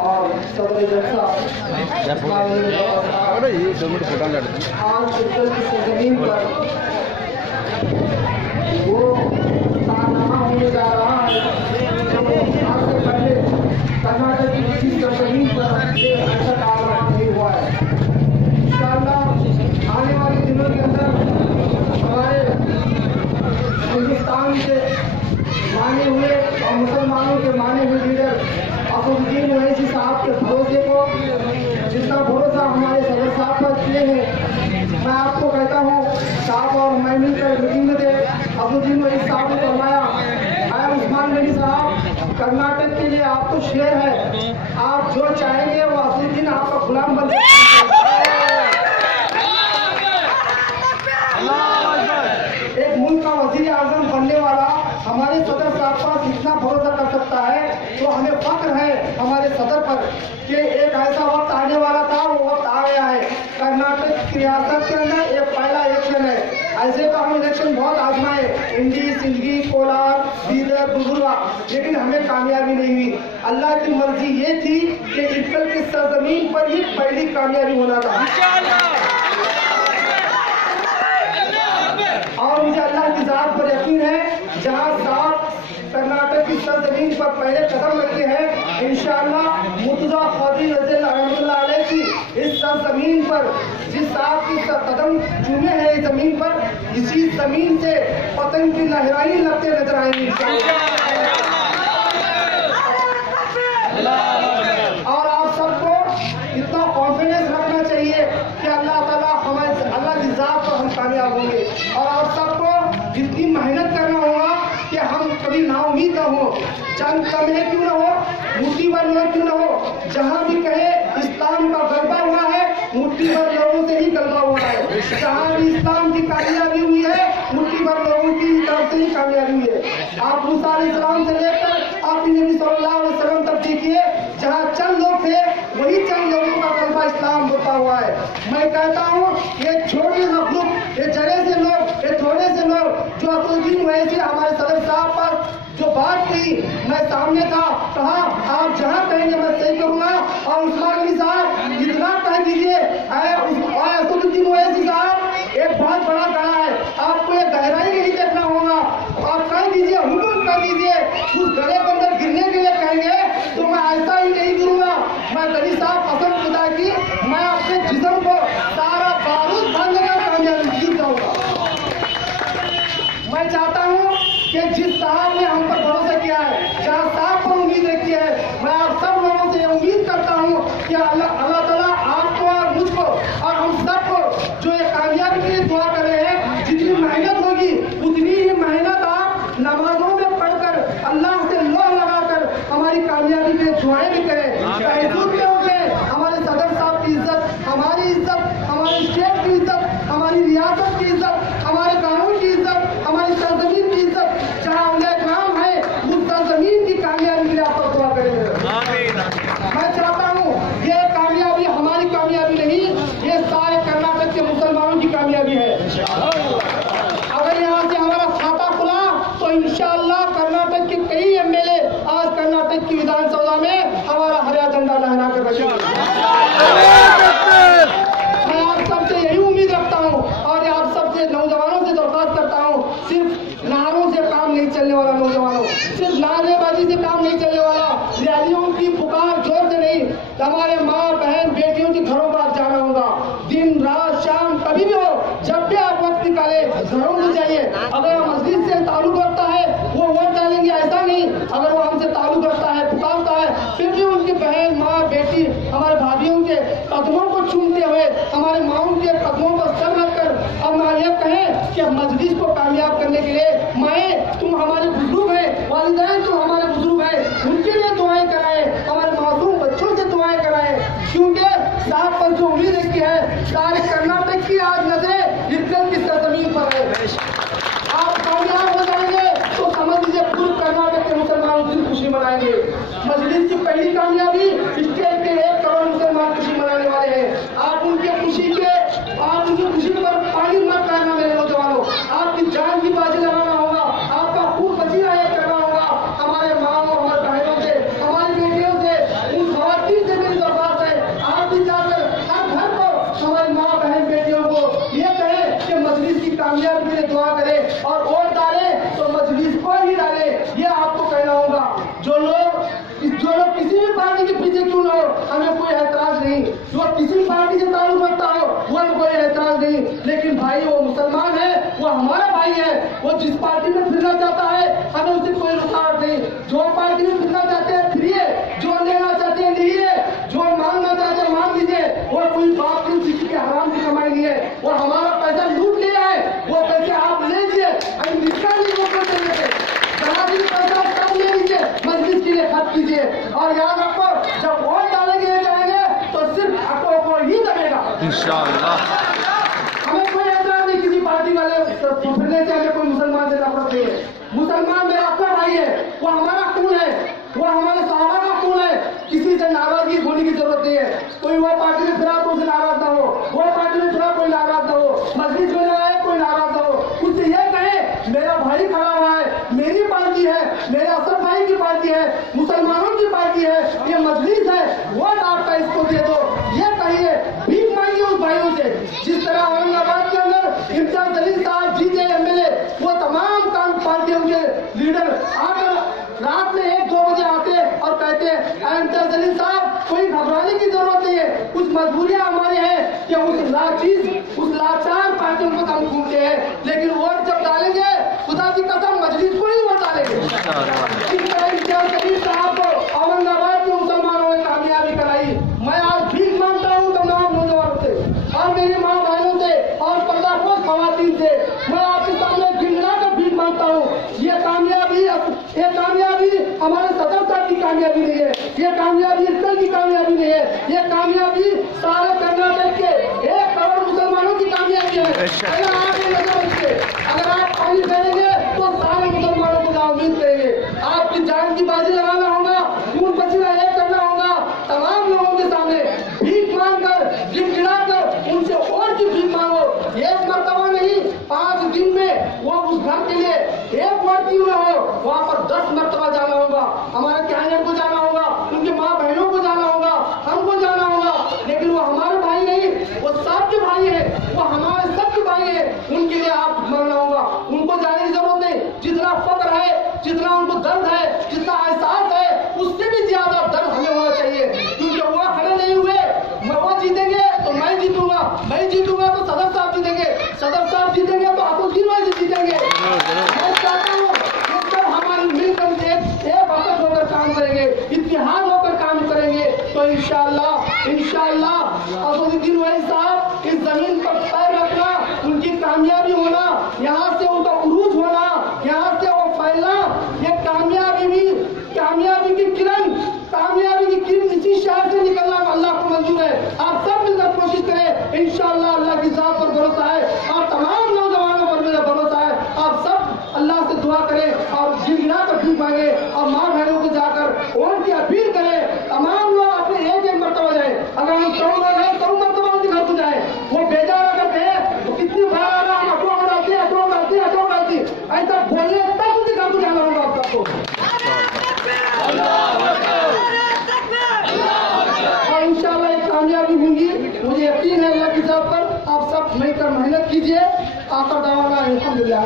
और सदर जलसा आज जमीन पर वो कारनामा होने जा रहा है जो आज से पहले कर्नाटक की किसी जमीन पर ये ऐसा कारनामा नहीं हुआ है। इंशाअल्लाह आने वाले दिनों के अंदर हमारे हिंदुस्तान के माने हुए और मुसलमानों के माने हुए लीडर असदुद्दीन ओवैसी साहब के भरोसे को जितना भरोसा हमारे सदर साहब पर किए हैं, मैं आपको कहता हूँ साहब और मैं मिलकर मीटिंग में थे। असदुद्दीन ओवैसी साहब ने फरमाया, उस्मान गनी साहब कर्नाटक के लिए आप तो शेर है, आप जो चाहेंगे वो असदुद्दीन आपका गुलाम बन एक मुल्क का वजीर आजम बनने वाला हमारे सदर साहब पर जितना भरोसा कर सकता है, तो हमें फक्र है हमारे सदर पर कि एक ऐसा वक्त आने वाला था, वो वक्त आ गया है। कर्नाटक रियासत के अंदर एक पहला इलेक्शन है। ऐसे तो हम इलेक्शन बहुत आजमाए, इंडी, सिंदगी, कोलार, बीदर, बुजुर्गा, लेकिन हमें कामयाबी नहीं हुई। अल्लाह की मर्जी ये थी कि इक्कल की सरजमीन पर ही पहली कामयाबी होना था और मुझे अल्लाह की जात पर यकीन है, जहाँ साहब कर्नाटक की सरजमीन पर पहले कदम रखे हैं, इंशाअल्लाह मुर्तजा ख्वाजा रहमतुल्लाह अलैह की इस सरजमीन पर जिस साहब की कदम चूमे हैं इस जमीन पर, इसी जमीन से पतंग की लहराई लगते नजर आएंगी। और आप सबको इतना कॉन्फिडेंस रखना चाहिए कि अल्लाह ताला हमारे अल्लाह की जात पर हम कामयाब होंगे। और आप सबको जितनी मेहनत करना होगा कि हम कभी नाउम्मीद न हो, चंद लम्हे क्यों न हो, मुट्ठी भर लोग क्यों न हो, जहाँ भी कहे इस्लाम का गलबा हुआ है, मुट्ठी भर लोगों से ही गलबा हुआ है। जहाँ भी इस्लाम की कामयाबी हुई है, मुट्ठी भर लोगों की तरफ से ही कामयाबी हुई है। आप मूसा अलैहिस्सलाम से लेकर आप नबी सल्लल्लाहु अलैहि वसल्लम तक देखिए, जहाँ चंद लोग थे वही चंद लोगों का गलबा इस्लाम होता हुआ है। मैं कहता हूँ ये छोटे सा ग्रुप, ये जरे से लोग, ये थोड़े से लोग जो असदुद्दीन ओवैसी हमारे सदर साहब पर जो बात कही, मैं सामने था, कहा आप जहाँ कहेंगे मैं सही करूंगा। और उस्मान गनी साहब इतना कह दीजिए, असदुद्दीन ओवैसी साहब एक बहुत बड़ा गढ़ा है, आपको ये गहराई नहीं देखना होगा, आप कह दीजिए, हुक्म कर दीजिए, उस गढ़े के अंदर गिरने के लिए कहेंगे तो मैं ऐसा ही नहीं गिरूंगा। मैं गनी साहब कसम खुदा की, मैं अपने जिस्म को सारा बारूद भंगकर कामयाबी जीत जाऊंगा। मैं चाहता हूँ कि जिस साहब ने हम पर भरोसा किया है, जहाँ साहब पर उम्मीद रखी है, मैं आप सब लोगों से उम्मीद करता हूँ कि अल्लाह ताला आपको और मुझको और हम सबको जो ये कामयाबी के लिए दुआ कर रहे हैं, जितनी मेहनत होगी उतनी ही मेहनत आप नमाजों में पढ़कर अल्लाह से लोह लगाकर हमारी कामयाबी के लिए दुआएं भी करें। तहज्जुद में होकर हमारे सदर साहब की इज्जत, हमारी इज्जत, हमारे स्टेट की इज्जत, हमारी रियासत की इज्जत, हमारे कानून की इज्जत, हमारी सरजमीन की इज्जत, जहाँ उलेमाम है उस सरजमीन की कामयाबी के लिए आप दुआ करेंगे। मैं चाहता हूँ ये कामयाबी हमारी कामयाबी नहीं, ये सारे कर्नाटक के मुसलमानों की कामयाबी है। अगर यहाँ से हमारा खाता खुला तो इंशाअल्लाह कर्नाटक के कई एमएलए आज कर्नाटक की विधानसभा में हमारा हरा झंडा लहरा कर बैठेंगे। मैं आप सबसे यही उम्मीद रखता हूँ और आप सबसे नौजवानों से दरख्वास्त करता हूँ, सिर्फ नारों से काम नहीं चलने वाला, नौजवानों सिर्फ नारेबाजी से काम नहीं चलने वाला, रैलियों की पुकार जोर से नहीं, हमारे माँ बहन बेटियों के घरों पर जाना होगा। दिन रात शाम कभी भी हो, जब भी आप वक्त निकाले घरों में जाइए। अगर मस्जिद से ताल्लुक रखता है वो वोट डालेंगे ऐसा नहीं, अगर वो हमसे ताल्लुक रखता है, पुकारता है, फिर भी उनकी बहन माँ बेटी हमारे भाभीयों के कदमों को चूमते हुए, हमारे माओं के कदमों पर सर रखकर हम ये कहें कि मस्जिद को कामयाब करने के लिए माए तुम हमारे बुजुर्ग हैं, वालिदैन तुम हमारे बुजुर्ग हैं, उनके लिए दुआएं कराएं, हमारे मासूम बच्चों से दुआएं कराएं, क्योंकि साहब पर जो उम्मीद रखी है सारे कर्नाटक की आज नजरें इज्जत की सरजमीन पर है। आप कामयाब हो जाएंगे तो समझ लीजिए पूरे कर्नाटक के मुसलमान उस दिन खुशी मनाएंगे। मस्जिद की पहली कामयाबी, स्टेट के 1 करोड़ मुसलमान खुशी मनाने वाले हैं। वो हमारा पैसा लूट लिया है, वो पैसे आप ले लीजिए, हम इसका नहीं वोट देने थे। जहाँ भी पैसा सब ले लीजिए, मस्जिद के लिए खर्च कीजिए। और याद रखो, जब वोट डालेंगे जाएंगे तो सिर्फ आपको को ही दबेगा इंशाअल्लाह। हमें कोई ऐतराज नहीं किसी पार्टी वाले फिरने से, हमें कोई मुसलमान से नफरत नहीं है। मुसलमान मेरा अपना भाई है, वो हमारा खून है, वो हमारे सहाबा का खून है। किसी से नाराजगी होने की जरूरत नहीं है। कोई वो पार्टी में फिरा तो उसे नाराज ना हो, वो पार्टी में फिरा कोई नाराज ना हो, मस्जिद में आए कोई नाराज ना हो। उससे ये कहे मेरा भाई खड़ा हुआ है, मेरी पार्टी है, मेरे असद भाई की पार्टी है, मुसलमानों की पार्टी है, ये मजलिस है, वोट आपका इसको दे दो। ये कहिए, भीख मांगिए उस भाइयों से। जिस तरह औरंगाबाद के अंदर इम्तियाज जलील साहब जीते एमएलए, वो तमाम पार्टियों के लीडर आकर रात में 1-2 बजे आते और कहते इम्तियाज जलील साहब कोई घबराने की जरूरत नहीं है, कुछ मजबूरियां हमारी हैं कि उस लाचार पार्टियों को हम घूमते हैं, लेकिन वोट जब डालेंगे खुदा की कसम मजलिस को ही वोट डालेंगे। इम्तियाज जलील साहब को औरंगाबाद के मुसलमानों ने कामयाबी कराई। मैं आज भीख मांगता हूँ तमाम नौजवानों से और मेरी माँ बहनों से और पर्दापोश खवातीन से, मैं आपके सामने गिनगना कर भीख मांगता हूँ। ये कामयाबी हमारे सदर साहब की कामयाबी नहीं है, ये कामयाबी इस्कल की कामयाबी नहीं है, ये कामयाबी सारे कर्नाटक के 1 करोड़ मुसलमानों की कामयाबी है। अगर आप ये नजर रखिए, अगर आप पानी फेरेंगे तो सारे मुसलमानों को नाउमीद करेंगे। आपकी जान की बाजी लगाना होगा, खून पसीना एक करना होगा, तमाम लोगों के सामने भीख मांगकर गिड़गिड़ाकर उनसे और की भीख मांगो। 1 मरतबा नहीं, 5 दिन में वो उस घर के लिए 1 वोट क्यों न हो, वहाँ पर 10 मरतबा जाना होगा। हमारे कहने को जाना होगा, उनके माँ बहनों को जाना होगा, हमको जाना होगा। लेकिन वो हमारे भाई नहीं, वो सबके भाई है, वो हमारे सबके भाई है, उनके लिए आप मरना होगा। उनको जाने की जरूरत नहीं। जितना फक्र है, जितना उनको दर्द है, जितना एहसास है, उससे भी ज्यादा दर्द हमें होना चाहिए। क्योंकि वो खड़े नहीं हुए, वो जीतेंगे तो मैं जीतूंगा, मैं जीतूंगा तो सदर साहब जीतेंगे, सदर साहब जीतेंगे तो असदुद्दीन भाई जीतेंगे। मैं चाहता हूँ हमारे मिलकर एक वक्त होकर काम करेंगे, इत्तेहाद होकर काम करेंगे तो इंशाअल्लाह असदुद्दीन भाई साहब इस जमीन पर पैर रखना, उनकी कामयाबी होना, यहाँ से उनका उरूज होना, यहाँ से वो फैलना, ये कामयाबी की किरण इसी शहर से निकलना अल्लाह को मंजूर है। आप सब मिलकर कोशिश करें, इंशाअल्लाह अल्लाह की जात पर भरोसा है और तमाम नौजवानों पर मेरा भरोसा है। आप सब अल्लाह से दुआ करें और गिड़गिड़ा कर भीख मांगे और माँ बहनों को जाकर वोट की अपील करें। तमाम लोग अपने एक मरतबा जाए, अगर हम 100 लोग हैं 100 मरतबा उनके घर को जाए। वो बेजार अगर थे तो कितनी बार आना, हम अटो डालते ऐसा बोलने तक उनके घर को जाना होगा आप सबको। और इंशाअल्लाह एक कामयाबी होंगी, मुझे यकीन है अल्लाह की जात पर। आप सब मिलकर मेहनत कीजिए। आकर दवाना अल्हम्दुलिल्लाह।